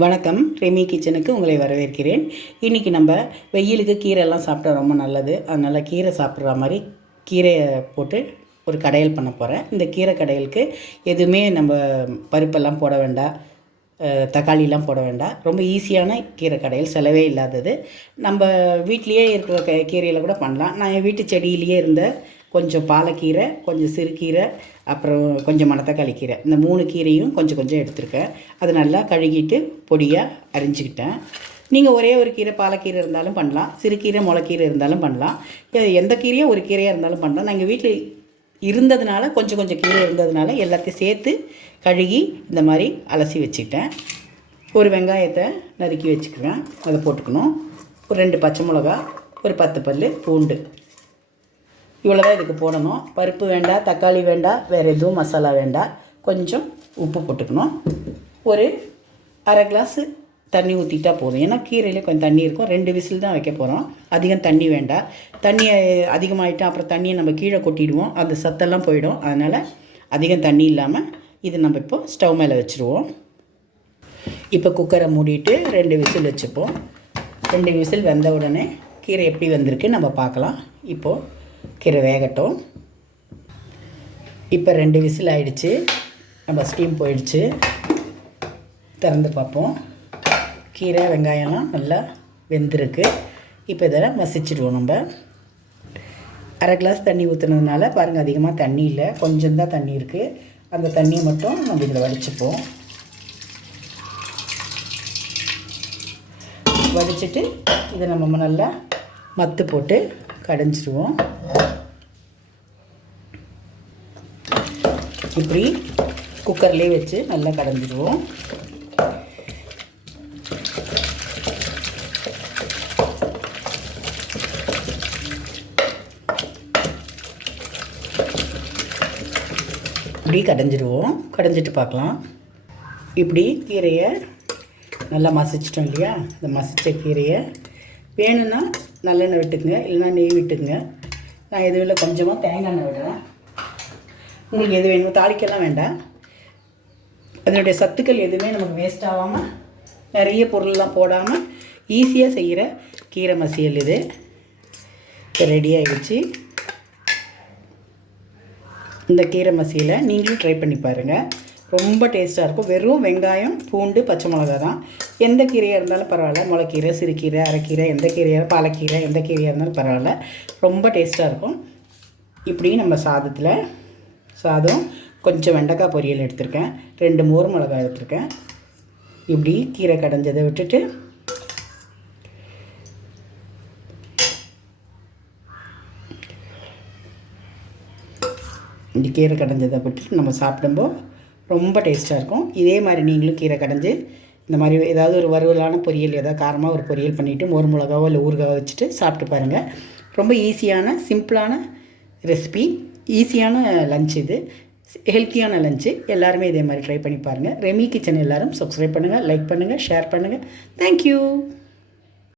வணக்கம். ரெமி கிச்சனுக்கு உங்களை வரவேற்கிறேன். இன்றைக்கி நம்ம வெயிலுக்கு கீரைலாம் சாப்பிட்டா ரொம்ப நல்லது. அதனால் கீரை சாப்பிட்ற மாதிரி கீரையை போட்டு ஒரு கடையல் பண்ண போகிறேன். இந்த கீரை கடையலுக்கு எதுவுமே நம்ம பருப்பெல்லாம் போட வேண்டாம், தக்காளிலாம் போட வேண்டாம். ரொம்ப ஈஸியான கீரை கடையல், செலவே இல்லாதது. நம்ம வீட்லேயே இருக்கிற கீரையில் கூட பண்ணலாம். நான் என் வீட்டு செடியிலேயே இருந்த கொஞ்சம் பாலக்கீரை, கொஞ்சம் சிறுகீரை, அப்புறம் கொஞ்சம் மணத்தக்காளி கீரை, இந்த 3 கீரையும் கொஞ்சம் கொஞ்சம் எடுத்துருக்கேன். அது நல்லா கழுகிட்டு பொடியாக அரிஞ்சிக்கிட்டேன். நீங்கள் ஒரே ஒரு கீரை பாலக்கீரை இருந்தாலும் பண்ணலாம், சிறுகீரை முளைக்கீரை இருந்தாலும் பண்ணலாம், எந்த கீரையும் ஒரு கீரையாக இருந்தாலும் பண்ணலாம். நான் எங்கள் வீட்டில் இருந்ததுனால கொஞ்சம் கொஞ்சம் கீரை இருந்ததுனால எல்லாத்தையும் சேர்த்து கழுகி இந்த மாதிரி அலசி வச்சுக்கிட்டேன். ஒரு வெங்காயத்தை நறுக்கி வச்சுக்குவேன், அதை போட்டுக்கணும். ஒரு 2 பச்சை மிளகா, ஒரு 10 பல் பூண்டு, இவ்வளோ தான் இதுக்கு போடணும். பருப்பு வேண்டாம், தக்காளி வேண்டாம், வேறு எதுவும் மசாலா வேண்டாம். கொஞ்சம் உப்பு போட்டுக்கணும். ஒரு அரை கிளாஸு தண்ணி ஊற்றிக்கிட்டால் போதும். ஏன்னா கீரையில் கொஞ்சம் தண்ணி இருக்கும். 2 விசில் தான் வைக்க போகிறோம். அதிகம் தண்ணி வேண்டாம். தண்ணி அதிகமாகிட்டா அப்புறம் தண்ணியை நம்ம கீழே கொட்டிடுவோம், அந்த சத்தெல்லாம் போயிடும். அதனால் அதிகம் தண்ணி இல்லாமல் இது நம்ம இப்போ ஸ்டவ் மேலே வச்சுருவோம். இப்போ குக்கரை மூடிட்டு 2 விசில் வச்சுப்போம். 2 விசில் வெந்த உடனே கீரை எப்படி வந்திருக்கு நம்ம பார்க்கலாம். இப்போது கீரை வேகட்டும். இப்போ 2 விசில் ஆகிடுச்சு, நம்ம ஸ்டீம் போயிடுச்சு. திறந்து பார்ப்போம். கீரை வெங்காயம்லாம் நல்லா வெந்திருக்கு. இப்போ இதெல்லாம் மசிச்சிடுவோம். நம்ம அரை கிளாஸ் தண்ணி ஊற்றுனதுனால பாருங்கள், அதிகமாக தண்ணி இல்லை, கொஞ்சம் தான் தண்ணி இருக்குது. அந்த தண்ணியை மட்டும் நம்ம இதில் வடிச்சுப்போம். வடிச்சிட்டு இதை நம்ம நல்லா மத்து போட்டு கடைஞ்சிடுவோம். இப்படி குக்கர்லேயே வச்சு நல்லா கடைஞ்சிடுவோம். இப்படி கடைஞ்சிடுவோம். கடைஞ்சிட்டு பார்க்கலாம். இப்படி கீரையை நல்லா மசிச்சிட்டோம் இல்லையா? இந்த மசித்த கீரையை வேணும்னா நல்லெண்ணெய் விட்டுக்குங்க, இல்லைனா நெய் விட்டுக்குங்க. நான் எதுவும் கொஞ்சமாக தேங்காய் எண்ணெய் விடுறேன். உங்களுக்கு எது வேணுமோ, தாளிக்கலாம் வேண்டாம். அதனுடைய சத்துக்கள் எதுவுமே நமக்கு வேஸ்ட் ஆகாமல், நிறைய பொருள்லாம் போடாமல் ஈஸியாக செய்கிற கீரை மசியல் இது. இப்போ ரெடி ஆகிடுச்சு. இந்த கீரை மசியலை நீங்களும் ட்ரை பண்ணி பாருங்கள். ரொம்ப டேஸ்ட்டாக இருக்கும். வெறும் வெங்காயம், பூண்டு, பச்சை மிளகா தான். எந்த கீரையாக இருந்தாலும் பரவாயில்ல, முளைக்கீரை, சிறுகீரை, அரைக்கீரை, எந்த கீரையாக, பாலக்கீரை, எந்த கீரையாக இருந்தாலும் பரவாயில்ல, ரொம்ப டேஸ்ட்டாக இருக்கும். இப்படி நம்ம சாதம் கொஞ்சம் வெண்டைக்காய் பொரியல் எடுத்திருக்கேன், 2 மோர் மிளகாய் எடுத்திருக்கேன். இப்படி கீரை கடைஞ்சதை விட்டுட்டு இப்படி கீரை கடைஞ்சதை விட்டுட்டு நம்ம சாப்பிடும்போது ரொம்ப டேஸ்ட்டாக இருக்கும். இதே மாதிரி நீங்களும் கீரை கடைஞ்சி இந்த மாதிரி ஏதாவது ஒரு வறுவலான பொரியல், ஏதாவது காரமாக ஒரு பொரியல் பண்ணிவிட்டு மோர் மிளகாவோ இல்லை ஊறுகாவோ வச்சுட்டு சாப்பிட்டு பாருங்கள். ரொம்ப ஈஸியான சிம்பிளான ரெசிபி, ஈஸியான லஞ்ச் இது, ஹெல்த்தியான லஞ்சு. எல்லாருமே இதே மாதிரி ட்ரை பண்ணி பாருங்கள். ரெமி கிச்சன் எல்லோரும் சப்ஸ்கிரைப் பண்ணுங்கள், லைக் பண்ணுங்கள், ஷேர் பண்ணுங்கள். தேங்க்யூ.